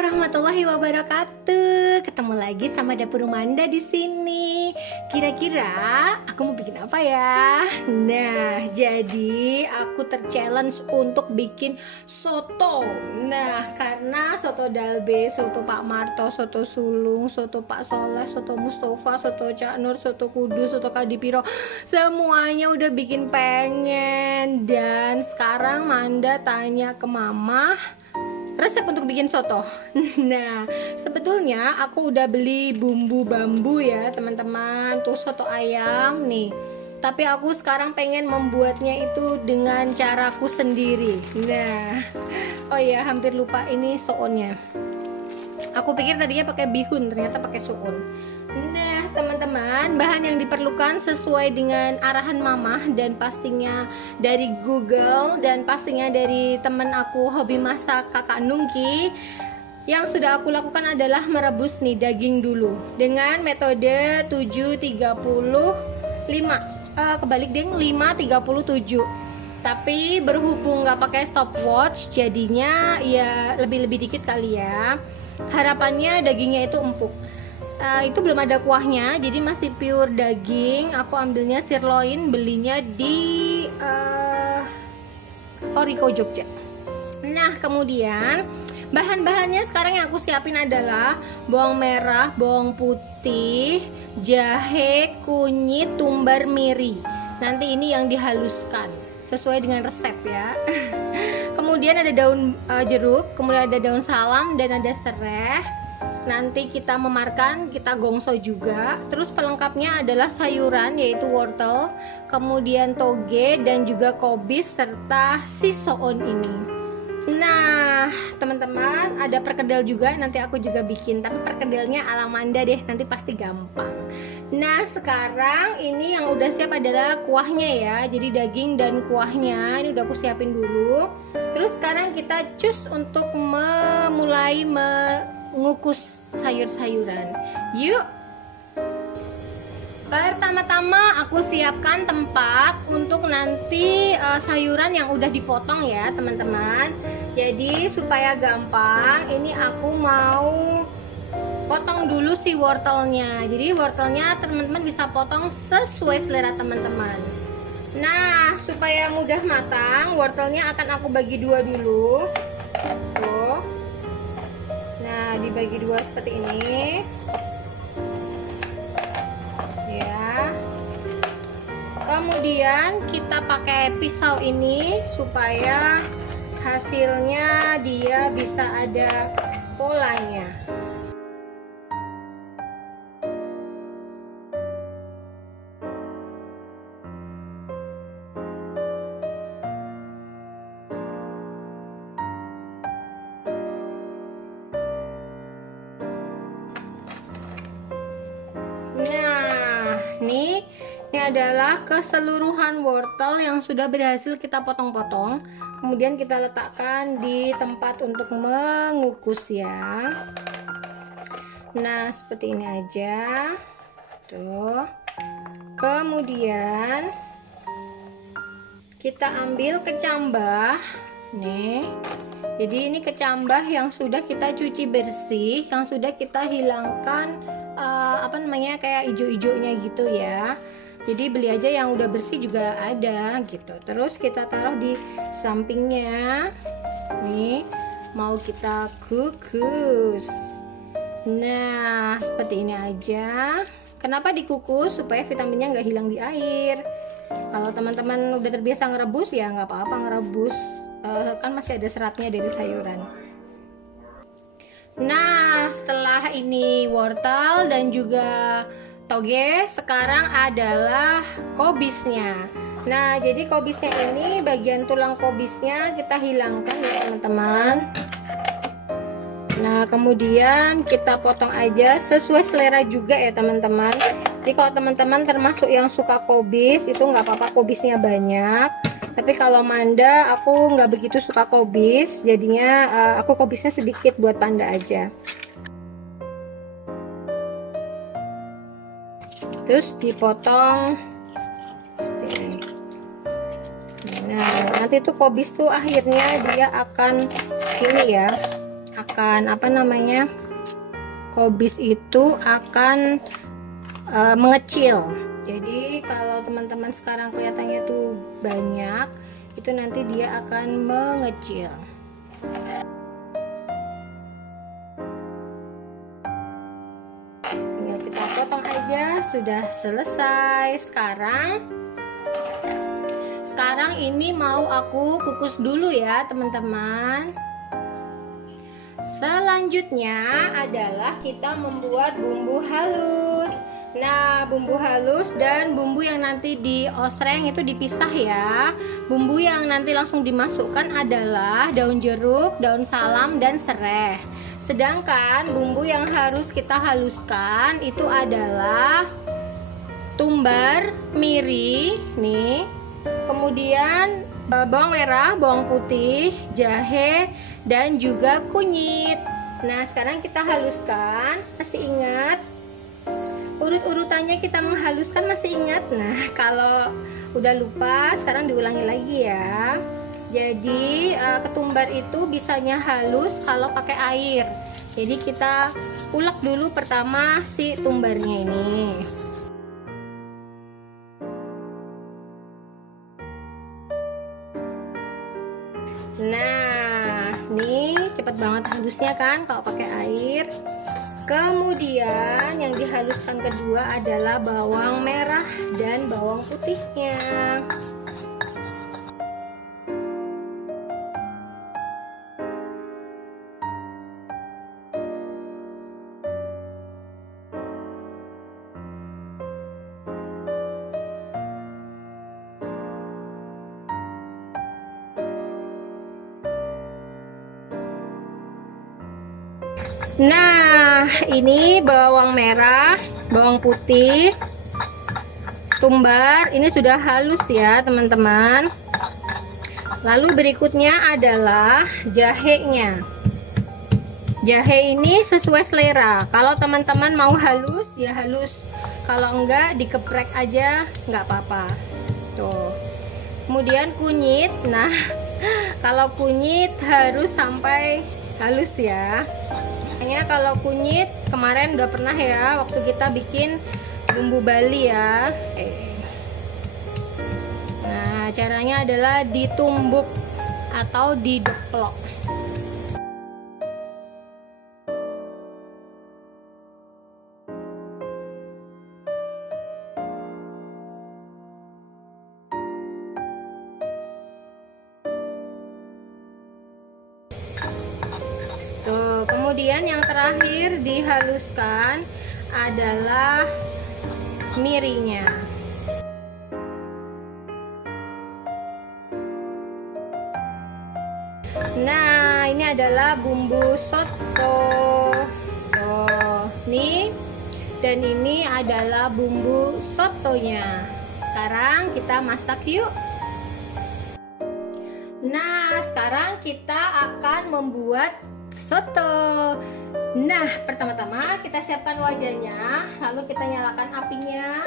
warahmatullahi wabarakatuh. Ketemu lagi sama Dapur Manda di sini. Kira-kira aku mau bikin apa ya? Nah, jadi aku terchallenge untuk bikin soto. Nah, karena soto Dalbe, soto Pak Marto, soto Sulung, soto Pak Soleh, soto Mustafa, soto Cak Nur, soto Kudus, soto Kadipiro, semuanya udah bikin pengen. Dan sekarang Manda tanya ke Mama resep untuk bikin soto. Nah, sebetulnya aku udah beli bumbu bambu ya teman-teman, tuh soto ayam nih. Tapi aku sekarang pengen membuatnya itu dengan caraku sendiri. Nah, oh ya hampir lupa, ini soonnya. Aku pikir tadinya pakai bihun, ternyata pakai soon. Nah teman-teman, bahan yang diperlukan sesuai dengan arahan mama dan pastinya dari Google dan pastinya dari temen aku hobi masak kakak Nungki. Yang sudah aku lakukan adalah merebus nih daging dulu dengan metode 7.35 kebalik deng 5.37. Tapi berhubung nggak pakai stopwatch jadinya ya lebih dikit kali ya. Harapannya dagingnya itu empuk. Itu belum ada kuahnya, jadi masih pure daging. Aku ambilnya sirloin, belinya di Oriko Jogja. Nah kemudian bahan-bahannya sekarang yang aku siapin adalah bawang merah, bawang putih, jahe, kunyit, tumbar miri. Nanti ini yang dihaluskan sesuai dengan resep ya. Kemudian ada daun jeruk, kemudian ada daun salam dan ada serai. Nanti kita memarkan, kita gongso juga. Terus pelengkapnya adalah sayuran yaitu wortel, kemudian toge dan juga kobis serta si soon ini. Nah teman-teman, ada perkedel juga, nanti aku juga bikin. Tapi perkedelnya ala Manda deh, nanti pasti gampang. Nah sekarang ini yang udah siap adalah kuahnya ya. Jadi daging dan kuahnya ini udah aku siapin dulu. Terus sekarang kita cus untuk memulai mengukus sayur-sayuran. Yuk. Pertama-tama aku siapkan tempat untuk nanti sayuran yang udah dipotong ya teman-teman. Jadi supaya gampang, ini aku mau potong dulu si wortelnya. Jadi wortelnya teman-teman bisa potong sesuai selera teman-teman. Nah supaya mudah matang, wortelnya akan aku bagi dua dulu. Tuh. Nah dibagi dua seperti ini ya. Kemudian kita pakai pisau ini supaya hasilnya dia bisa ada polanya. Ini adalah keseluruhan wortel yang sudah berhasil kita potong-potong. Kemudian kita letakkan di tempat untuk mengukus ya. Nah seperti ini aja. Tuh. Kemudian kita ambil kecambah. Nih. Jadi ini kecambah yang sudah kita cuci bersih, yang sudah kita hilangkan kayak ijo-ijonya gitu ya. Jadi beli aja yang udah bersih juga ada gitu. Terus kita taruh di sampingnya. Nih, mau kita kukus. Nah, seperti ini aja. Kenapa dikukus? Supaya vitaminnya nggak hilang di air. Kalau teman-teman udah terbiasa ngerebus ya nggak apa-apa ngerebus. Kan masih ada seratnya dari sayuran. Nah setelah ini wortel dan juga toge, sekarang adalah kobisnya. Nah jadi kobisnya ini bagian tulang kobisnya kita hilangkan ya teman-teman. Nah kemudian kita potong aja sesuai selera juga ya teman-teman. Jadi kalau teman-teman termasuk yang suka kobis itu nggak apa-apa kobisnya banyak. Tapi kalau Manda aku nggak begitu suka kobis, jadinya aku kobisnya sedikit buat Panda aja. Terus dipotong seperti ini. Nah nanti tuh kobis tuh akhirnya dia akan ini ya, kobis itu akan mengecil. Jadi kalau teman-teman sekarang kelihatannya tuh banyak, itu nanti dia akan mengecil. Tinggal kita potong aja, sudah selesai. Sekarang ini mau aku kukus dulu ya teman-teman. Selanjutnya adalah kita membuat bumbu halus. Nah, bumbu halus dan bumbu yang nanti diosreng itu dipisah ya. Bumbu yang nanti langsung dimasukkan adalah daun jeruk, daun salam, dan serai. Sedangkan bumbu yang harus kita haluskan itu adalah tumbar, miri, nih. Kemudian bawang merah, bawang putih, jahe, dan juga kunyit. Nah, sekarang kita haluskan. Masih ingat urut-urutannya kita menghaluskan, masih ingat? Nah, kalau udah lupa sekarang diulangi lagi ya. Jadi ketumbar itu bisanya halus kalau pakai air. Jadi kita ulek dulu pertama si tumbarnya ini. Nah, nih cepet banget halusnya kan kalau pakai air. Kemudian yang dihaluskan kedua adalah bawang merah dan bawang putihnya. Nah, ini bawang merah, bawang putih, tumbar, ini sudah halus ya teman-teman. Lalu berikutnya adalah jahenya. Jahe ini sesuai selera. Kalau teman-teman mau halus ya halus, kalau enggak dikeprek aja nggak apa-apa. Tuh. Kemudian kunyit. Nah, kalau kunyit harus sampai halus ya. Hanya kalau kunyit kemarin udah pernah ya waktu kita bikin bumbu Bali ya. Nah, caranya adalah ditumbuk atau dideplok. Tuh, kemudian yang terakhir dihaluskan adalah mirinya. Nah, ini adalah bumbu soto. Tuh, nih. Dan ini adalah bumbu sotonya. Sekarang kita masak yuk. Nah, sekarang kita akan membuat soto. Nah, pertama-tama kita siapkan wajahnya, lalu kita nyalakan apinya.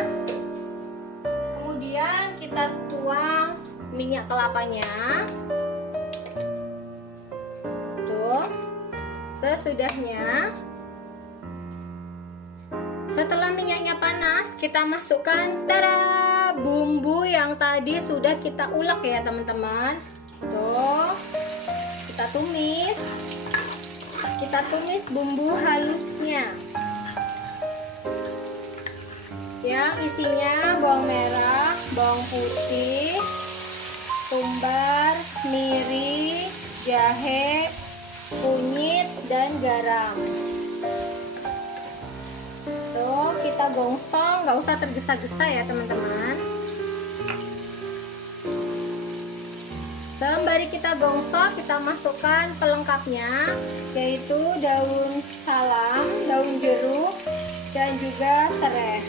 Kemudian kita tuang minyak kelapanya. Tuh. Sesudahnya, setelah minyaknya panas, kita masukkan bumbu yang tadi sudah kita ulek ya teman-teman. Tuh. Kita tumis bumbu halusnya yang isinya bawang merah, bawang putih, tumbar, miri, jahe, kunyit, dan garam. Tuh, kita gongsong, nggak usah tergesa-gesa ya teman-teman. Sembari kita gongsong, kita masukkan pelengkapnya, yaitu daun salam, daun jeruk, dan juga serai.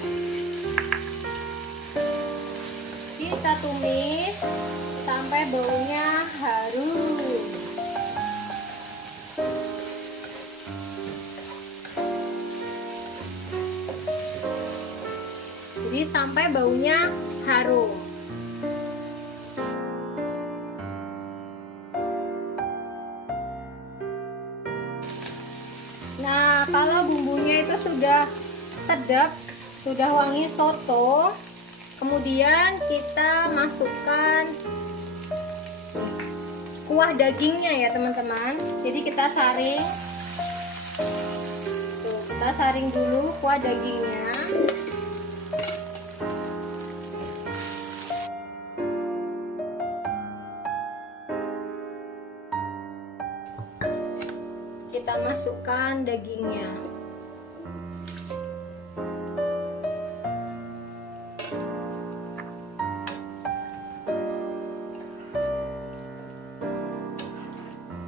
Kita tumis sampai baunya harum. Jadi sampai baunya harum. Nah, kalau bumbunya itu sudah sedap, sudah wangi soto, kemudian kita masukkan kuah dagingnya ya teman-teman. Jadi kita saring. Tuh, kita saring dulu kuah dagingnya. Kita masukkan dagingnya.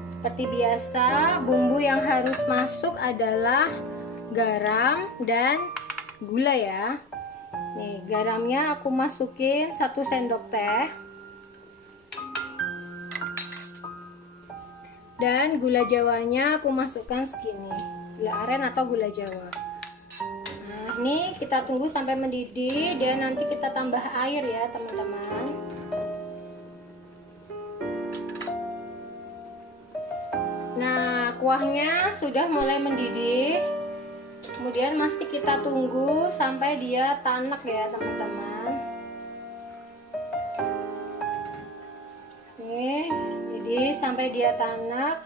Seperti biasa, bumbu yang harus masuk adalah garam dan gula ya. Nih, garamnya aku masukin 1 sendok teh. Dan gula jawanya aku masukkan segini, gula aren atau gula jawa. Nah, ini kita tunggu sampai mendidih dan nanti kita tambah air ya teman-teman. Nah, kuahnya sudah mulai mendidih. Kemudian masih kita tunggu sampai dia tanak ya teman-teman. Nih, jadi sampai dia tanak.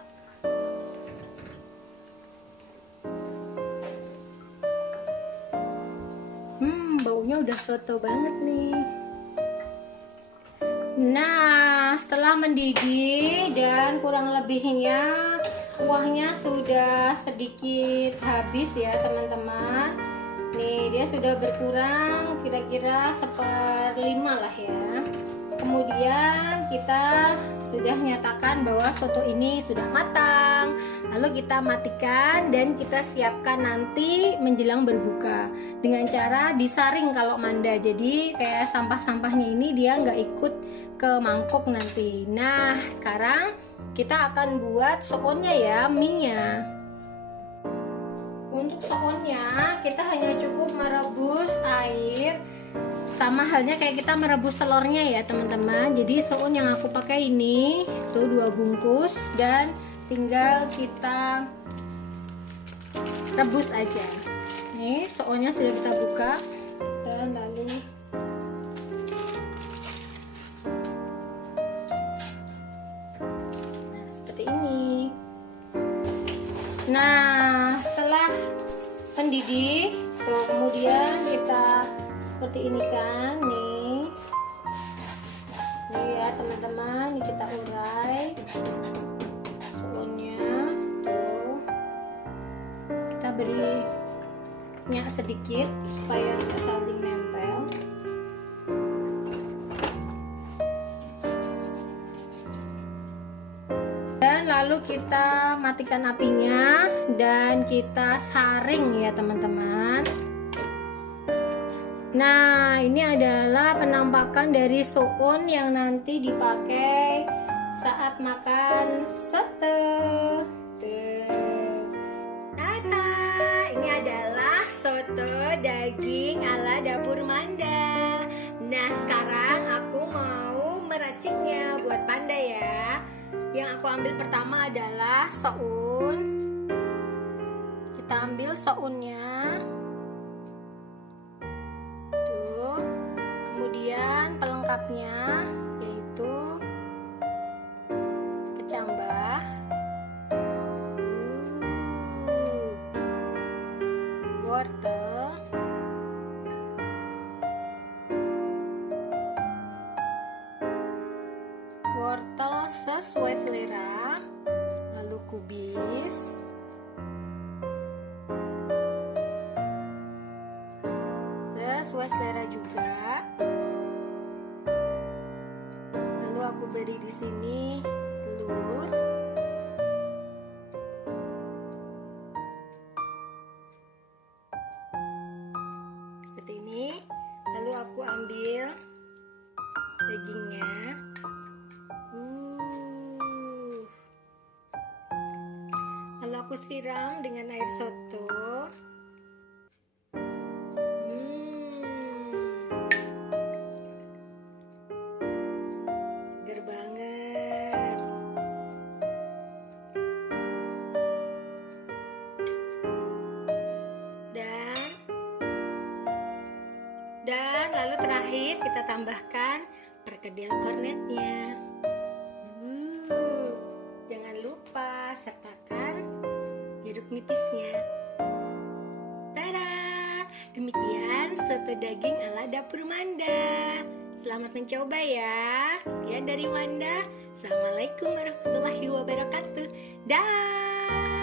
Baunya udah soto banget nih. Nah, setelah mendidih dan kurang lebihnya kuahnya sudah sedikit habis ya teman-teman. Nih, dia sudah berkurang kira-kira 1/5 lah ya. Kemudian kita sudah nyatakan bahwa soto ini sudah matang. Lalu kita matikan dan kita siapkan nanti menjelang berbuka dengan cara disaring kalau manda. Jadi kayak sampah-sampahnya ini dia nggak ikut ke mangkuk nanti. Nah, sekarang kita akan buat soonnya ya, mie-nya. Untuk soonnya kita hanya cukup merebus air, sama halnya kayak kita merebus telurnya ya teman-teman. Jadi soun yang aku pakai ini tuh 2 bungkus dan tinggal kita rebus aja. Nih soonnya sudah kita buka dan lalu seperti ini. Nah, setelah mendidih, kemudian kita seperti ini kan, nih ya teman-teman, ini kita urai sounnya tuh, kita beri minyak sedikit supaya nggak saling nempel. Dan lalu kita matikan apinya dan kita saring ya teman-teman. Nah, ini adalah penampakan dari soun yang nanti dipakai saat makan soto. Tada, ini adalah soto daging ala dapur Manda. Nah, sekarang aku mau meraciknya buat Panda ya. Yang aku ambil pertama adalah soun. Kita ambil sounnya. Kemudian pelengkapnya yaitu kecambah, wortel, wortel sesuai selera, lalu kubis, sesuai selera juga. Aku beri di sini telur, seperti ini. Lalu aku ambil dagingnya, lalu aku siram dengan air soto. lalu terakhir kita tambahkan perkedel kornetnya. Jangan lupa sertakan jeruk nipisnya. Tada! Demikian soto daging ala dapur Manda. Selamat mencoba ya. Sekian dari Manda. Assalamualaikum warahmatullahi wabarakatuh. Dah.